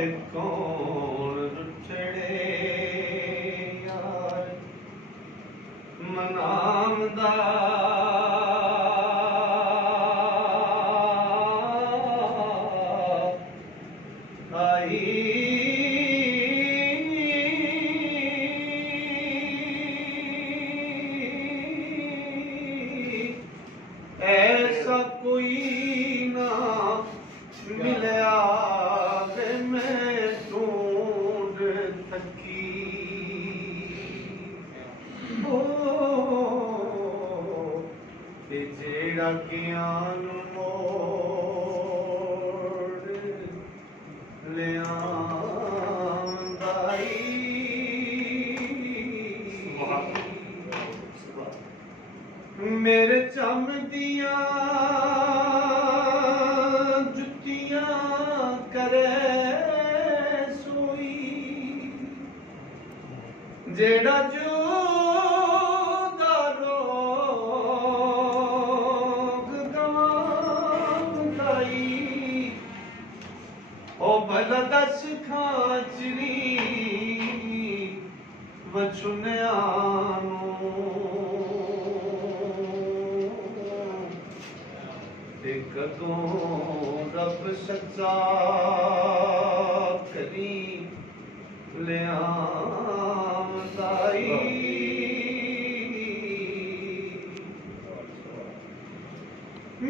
ते कौन रुठड़े यार मनामदा ऐसा कोई ना मिलया वे मैं ढूंढ थकी ओ ते जेड़ा ज्ञान मोड़ ले आंदाई मेरे चम दिया जुतियां करे सोई जेड़ा जो रोग गवाई ओ भला दस खाचरी वचुनिया कदों रब सच्चा करी ले आंदाई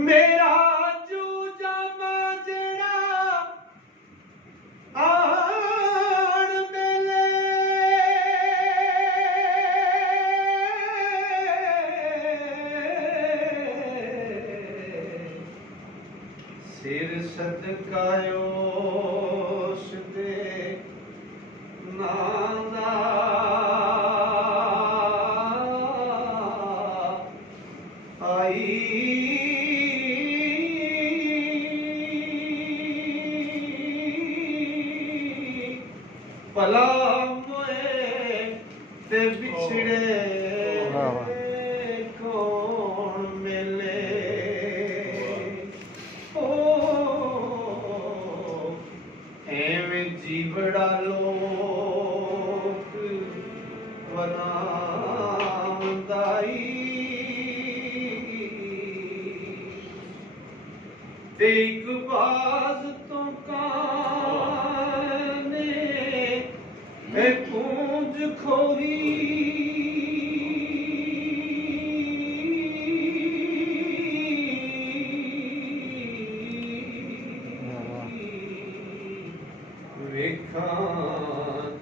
मेरा जो जामा जेड़ा आन मेले सिर सदकायो दे नादा आई भला मोए ते बिछड़े कौन मिले जीवड़ा लोक वनांदाई ते एक बाज तो काने है पूंज खोरी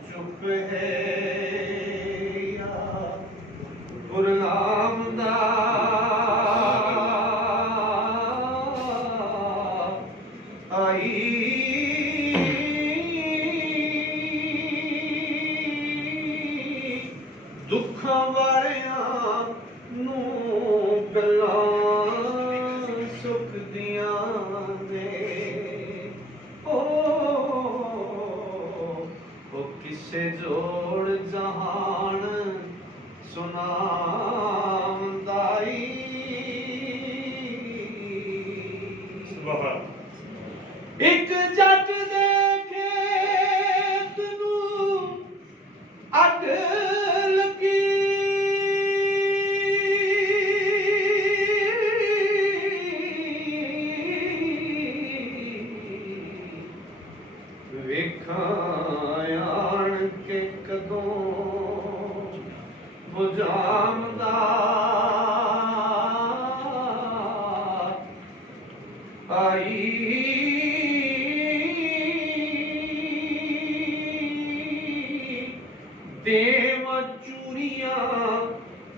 चुप है या गुरनाम दा आई दुखां वालियां नू गल्लां सुख दियां ने किसे जोड़ जहान सुनांदाई एक जट दे खेत नू अग लगी वेखाया के कदों बुझामदा आई देव चूड़ियां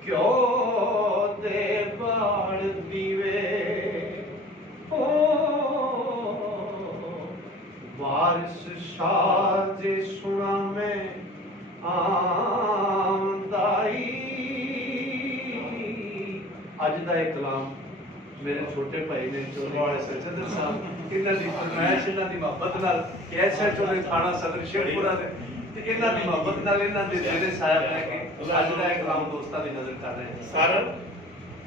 क्यों दे बाड़ दीवे ओ वारिस शाह जे सुना में आंदाई अज दा एक कलाम मेरे छोटे भाई ने चौधरी सचंदर साहब इन्हां दी फरमाइश इन्हां दी मोहब्बत नाल कैसे चोले थाना सदर शेखपुरा दे ते इन्हां दी मोहब्बत नाल इन्हां दे जेरे साहब लेके अज दा एक कलाम दोस्तां दी नजर कर रहे हैं।